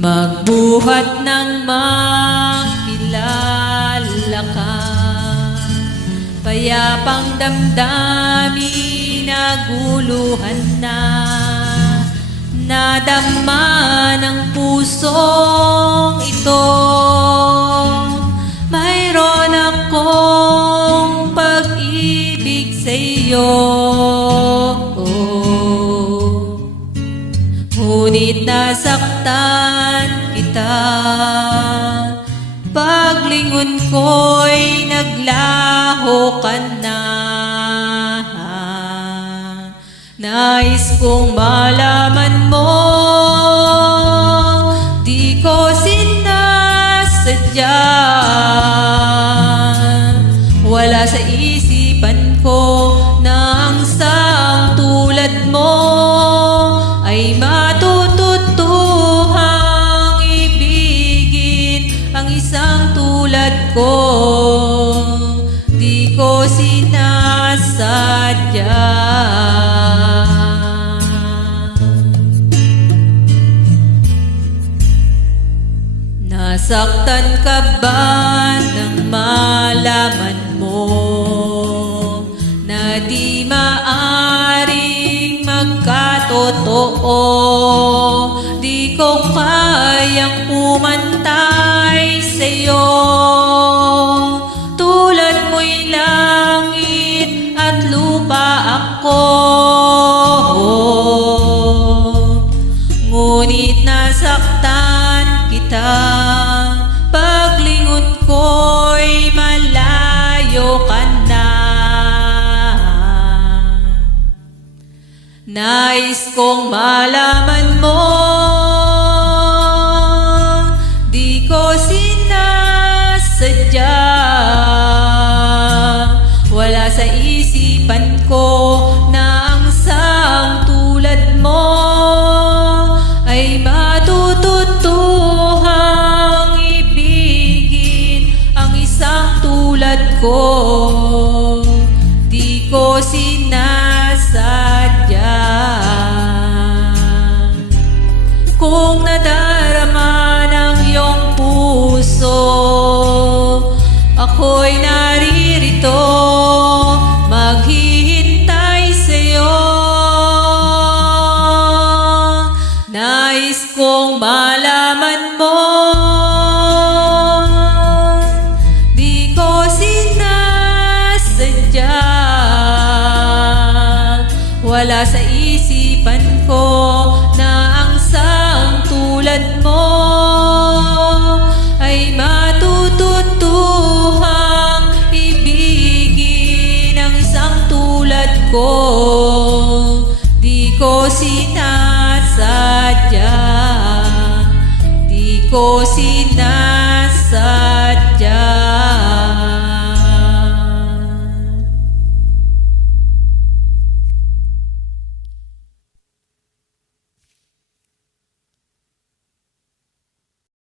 Magbuhat ng makilala ka, payapang damdamin naguluhan na, nadama ng pusong ito. Mayroon akong pag-ibig sa'yo, ngunit nasaktan kita. Paglingon ko'y naglaho ka na. Nais kong malaman mo, di ko sinasadya. Wala sa isipan ko na ang isang tulad mo ay matututuhang ibigin. Ang isang tulad ko, di ko sinasadya. Nasaktan ka ba nang malaman mo na di maaring magkatotoo? Di ko kayang pumantay sa'yo, tulad mo'y langit at lupa ako. Ngunit nasaktan kita, paglingon ko'y malayo ka na. Nais kong malaman mo, di ko sinasadya. Wala sa isipan ko na ang isang tulad mo ay matututuhang ibigin. Ang isang tulad ko, di ko sinasadya. Kung nadarama ng iyong puso, ako'y naririto, maghihintay sa'yo. Nais kong malaman mo, di ko sinasadya. Wala sa isipan ko na ang isang tulad mo ay matututuhang ibigin. Ang isang tulad ko, di ko sinasadya. Di ko sinasadya.